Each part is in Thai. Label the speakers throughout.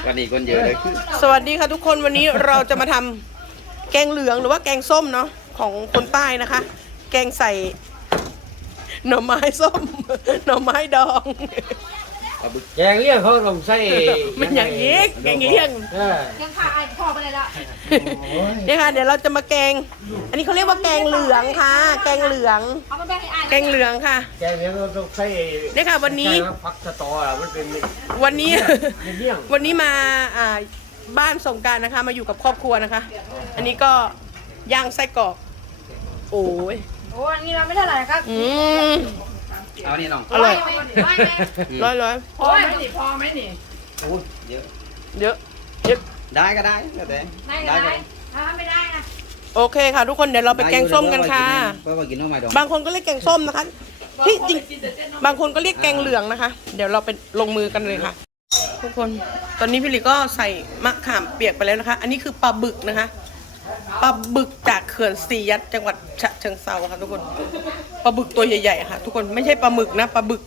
Speaker 1: วันนี้คนเยอะเลย
Speaker 2: สวัสดีค่ะทุกคนวันนี้เราจะมาทำแกงเหลืองหรือว่าแกงส้มเนาะของคนใต้นะคะ แกงใส่หน่อไม้ส้มหน่อไม้ดอง
Speaker 3: แกงเลี้ยงเขาต้องใส่
Speaker 2: มันอย่างนี้แกงเลี้ยง
Speaker 4: ยังขาดพอไปเลยละ
Speaker 2: นี่ค่ะเดี๋ยวเราจะมาแกงอันนี้เขาเรียกว่าแกงเหลืองค่ะแกงเหลืองแกงเหลืองค่ะ
Speaker 3: แกงเลี้ยงเราต้องใส่
Speaker 2: นี่ค่ะวันนี้
Speaker 3: พักสตอมันเป็น
Speaker 2: วันนี้มาบ้านสงกรานต์นะคะมาอยู่กับครอบครัวนะคะอันนี้ก็ย่างไส้กรอกโอ้ย
Speaker 4: อันนี้เราไม่เท่าไหร่ครับ
Speaker 1: เอานี่น้อง
Speaker 2: อร่อยร้อย
Speaker 4: พอไหมนี่พอไหมนี่
Speaker 1: โอ้เยอะได้ก็ได้แล้วแต่
Speaker 4: ได้ก็ได้ถ้าไม่ได้นะ
Speaker 2: โอเคค่ะทุกคนเดี๋ยวเราไปแกงส้มกันค่ะบางคนก็เรียกแกงส้มนะคะที่จริงบางคนก็เรียกแกงเหลืองนะคะเดี๋ยวเราไปลงมือกันเลยค่ะทุกคนตอนนี้พี่หลีก็ใส่มะขามเปียกไปแล้วนะคะอันนี้คือปลาบึกนะคะปลาบึกจากเขื่อนศรียัดจังหวัดฉะเชิงเทราค่ะทุกคนปลาบึกตัวใหญ่ๆค่ะทุกคนไม่ใช่ปลาหมึกนะปลาบึก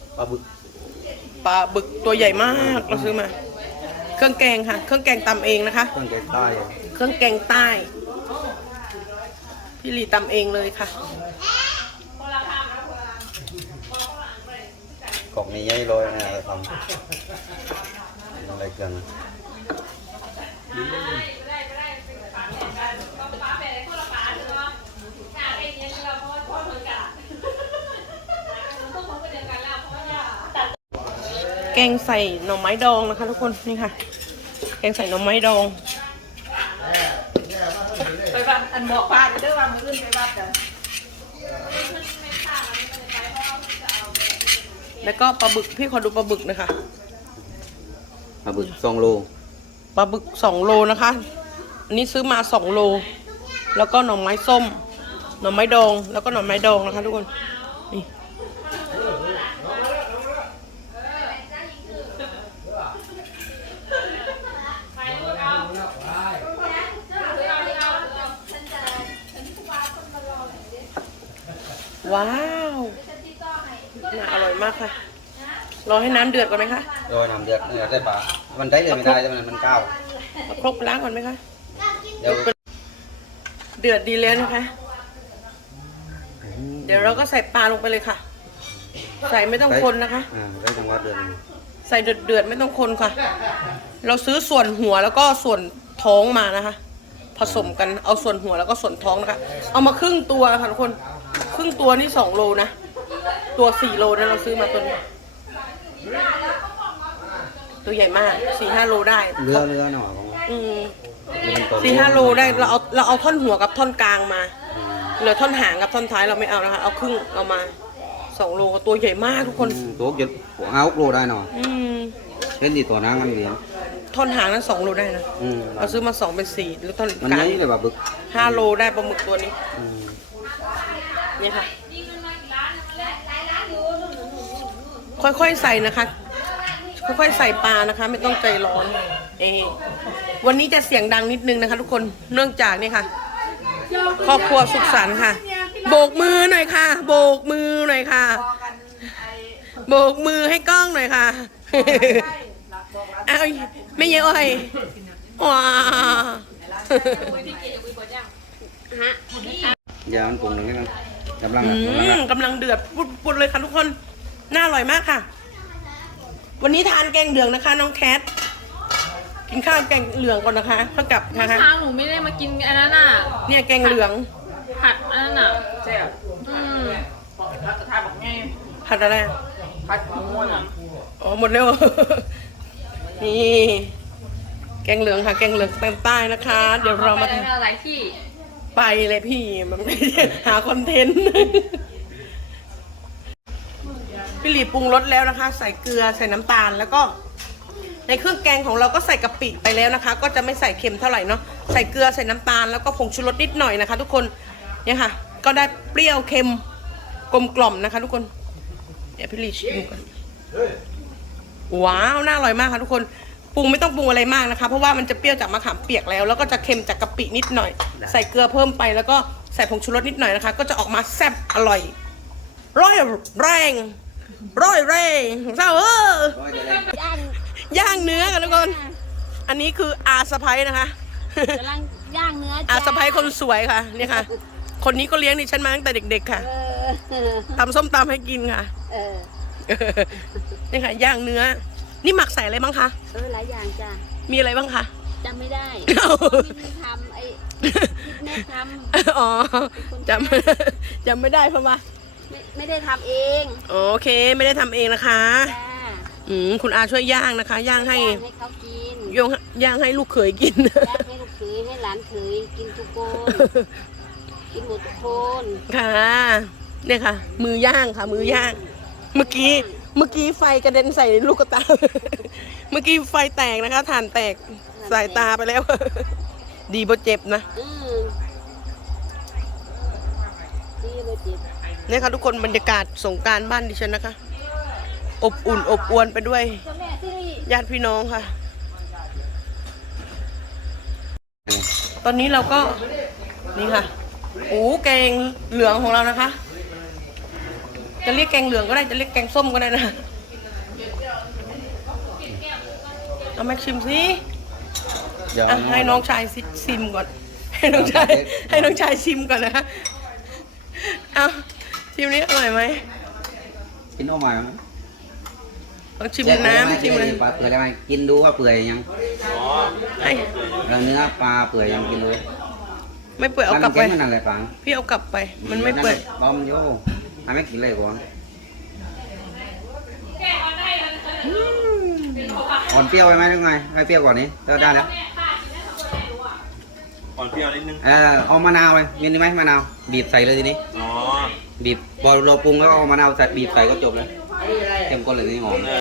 Speaker 2: ตัวใหญ่มากเราซื้อมาเครื่องแกงค่ะเครื่องแกงตำเองนะคะ
Speaker 1: เครื่องแกงใต้
Speaker 2: พี่หลีตำเองเลยค่ะ
Speaker 1: กล่องนี้ใหญ่ลอยนะทำอะไรกัน
Speaker 2: แกงใส่หน่อไม้ดองนะคะทุกคนนี่ค่ะแกงใส่หน่อไม้ดอง
Speaker 4: ไปบ้านอันบอกป้าจะได้ว่ามืออื่นไปบ้านกัน
Speaker 2: แล้วก็ปลาบึกพี่ขอดูปลาบึกนะคะ
Speaker 1: ปลาบึก2 โล
Speaker 2: ปลาบึก2 โลนะคะอันนี้ซื้อมา2 โลแล้วก็หน่อไม้ส้มหน่อไม้ดองแล้วก็หน่อไม้ดองนะคะทุกคนนี่ว้าวน่าอร่อยมากค่ะรอให้น้ำเดือดก่อนไหมคะ
Speaker 1: รอน้ำเดือดได้ปลามันได้เลยไม่ได้แต่มันก้าว
Speaker 2: ครกล้างก่อนไหมคะเดือดดีแล้วนะคะเดี๋ยวเราก็ใส่ปลาลงไปเลยค่ะใส่ไม่ต้องคนนะคะ
Speaker 1: ได้จังหวะเดือด
Speaker 2: ใส่เดือดไม่ต้องคนค่ะเราซื้อส่วนหัวแล้วก็ส่วนท้องมานะคะผสมกันเอาส่วนหัวแล้วก็ส่วนท้องนะคะเอามาครึ่งตัวค่ะทุกคนครึ่งตัวนี่2 โลนะตัว4 โลนะเราซื้อมาตัวนี้ตัวใหญ่มาก4-5 โลได้
Speaker 1: เรือหน่อย
Speaker 2: 4-5 โลได้เราเอาท่อนหัวกับท่อนกลางมาเหลือท่อนหางกับท่อนท้ายเราไม่เอานะคะเอาครึ่งเอามา2 โลตัวใหญ่มากทุกคน
Speaker 1: ตัวเยอะ6 โลได้หน่อยเป็นดีตัวนั่งมันเหรียญ
Speaker 2: ท่อนหางนั้น2 โลได้นะเราซื้อมา2เป็น4แล้วท่อน
Speaker 1: กลางเลยแบบบึก
Speaker 2: 5 โลได้ปลาหมึกตัวนี้นี่ค่ะค่อยๆใส่นะคะค่อยๆใส่ปลานะคะไม่ต้องใจร้อนวันนี้จะเสียงดังนิดนึงนะคะทุกคนเนื่องจากนี่ค่ะครอบครัวสุขสันต์ค่ะโบกมือหน่อยค่ะโบกมือหน่อยค่ะโบกมือให้กล้องหน่อยค่ะเอาไม่เยอะเลยว้
Speaker 1: ายามันปรุงหนึ่งกันกำ
Speaker 2: ลังเดือดปุดเลยค่ะทุกคนน่าอร่อยมากค่ะวันนี้ทานแกงเหลืองนะคะน้องแคทกินข้าวแกงเหลืองก่อนนะคะเพื่อกลับนะคะ
Speaker 4: เช้าหนูไม่ได้มากินอันนั้นน่ะ
Speaker 2: เนี่ยแกงเหลือง
Speaker 4: ผัดอันนั้นน่ะ
Speaker 2: ใช่
Speaker 4: ผัดกระทะบอกไง
Speaker 2: ผัดอะไร
Speaker 4: ผัดหมู
Speaker 2: อ๋อหมดแล้วนี่แกงเหลืองค่ะแกงเหลืองใต้นะคะเดี๋ยวเรามาท
Speaker 4: ำอะไรที่
Speaker 2: ไปเลยพี่มันหาคอนเทนต์พี่หลีปรุงรสแล้วนะคะใส่เกลือใส่น้ำตาลแล้วก็ในเครื่องแกงของเราก็ใส่กะปิไปแล้วนะคะก็จะไม่ใส่เค็มเท่าไหร่เนาะใส่เกลือใส่น้ำตาลแล้วก็ผงชูรสนิดหน่อยนะคะทุกคนเนี่ยค่ะก็ได้เปรี้ยวเค็มกลมกล่อมนะคะทุกคนเดี๋ยวพี่หลีชิมก่อนว้าวน่าอร่อยมากค่ะทุกคนปรุงไม่ต้องปรุงอะไรมากนะคะเพราะว่ามันจะเปรี้ยวจากมะขามเปียกแล้วก็จะเค็มจากกะปินิดหน่อยใส่เกลือเพิ่มไปแล้วก็ใส่ผงชูรสนิดหน่อยนะคะก็จะออกมาแซ่บอร่อยร้อยแรงเศร้าย่างเนื้อกันทุกคนอันนี้คืออาสะพ้ยนะคะ
Speaker 5: กำลังย่างเนื้อ
Speaker 2: อา
Speaker 5: จ้า
Speaker 2: สะพ้ยคนสวยค่ะนี่ค่ะ คนนี้ก็เลี้ยงดิฉันมาตั้งแต่เด็กๆค่ะ
Speaker 5: เออ
Speaker 2: ทำส้มตำให้กินค่ะ
Speaker 5: เออ
Speaker 2: นี่ค่ะย่างเนื้อ นี่หมักใส่อะไรบ้างคะ
Speaker 5: หลายอย่างจ้า
Speaker 2: มีอะไรบ้างคะ
Speaker 5: จำไม่ได้ไม่ได้ทำไอ้แม่ท
Speaker 2: อ๋อจำไม่ได้เพราะว่า
Speaker 5: ำไม่ได้ทำเอง
Speaker 2: โอเคไม่ได้ทำเองนะคะ
Speaker 5: จ้า
Speaker 2: คุณอาช่วยย่างนะคะ ย่างให้
Speaker 5: ย่างให้เขากิน
Speaker 2: ย่างให้ลูกเขยกิน
Speaker 5: ย่างให้ลูกเขยให้หลานเขยกินทุกคนกินหมดทุกคน
Speaker 2: ค่ะเนี่ยค่ะ มือย่างค่ะ มือย่าง เมื่อกี้ไฟกระเด็นใส่ลูกตา เมื่อกี้ไฟแตกนะคะถ่านแตกสายตาไปแล้ว ดีบ่เจ็บนะ
Speaker 5: ดีเลยจิบ
Speaker 2: เนี่ยค่ะทุกคนบรรยากาศสงกรานต์บ้านดิฉันนะคะ อบอุ่นอบอวลไปด้วย
Speaker 5: เจ้าแม่ที่นี่
Speaker 2: ญาติพี่น้องค่ะ ตอนนี้เราก็นี่ค่ะโอ้แกงเหลืองของเรานะคะ จะเรียกแกงเหลืองก็ได้จะเรียกแกงส้มก็ได้นะเอาแม็กชิมสิ
Speaker 1: เดี๋ยว
Speaker 2: อ่ะให้น้องชายชิมก่อน ให้น้องชายชิมก่อนนะคะเอาชิมนี้อร่อยไหม
Speaker 6: กินออกมาไหม
Speaker 2: ลองชิมน้ำชิมเลย
Speaker 6: ปลาเปื่อยได้ไหมกินดูว่าเปื่อยยัง
Speaker 2: ไอ้
Speaker 6: แล้วเนื้อปลาเปื่อยยังกินเลย
Speaker 2: ไม่เปื่อยเอากลับไป
Speaker 6: มันนั่นแหละปัง
Speaker 2: พี่เอากลับไป มันไม่เปื่อย
Speaker 6: บอมโย่ทำให้กินเลยก่อนอ่อนเปรี้ยวไปไหมหรือไงไม่เปรี้ยวกว่านี้เท่าได้แล้ว
Speaker 1: อ่อนเปรี้ยวนิดนึง
Speaker 6: เอามะนาวเลยมีไหมมะนาวบีบใส่เลยทีนี้
Speaker 1: อ๋อ
Speaker 6: บีบพอเราปรุงแล้วเอามะนาวใส่บีบใส่ก็จบแล้วเข้มข้นเลยนี่หอม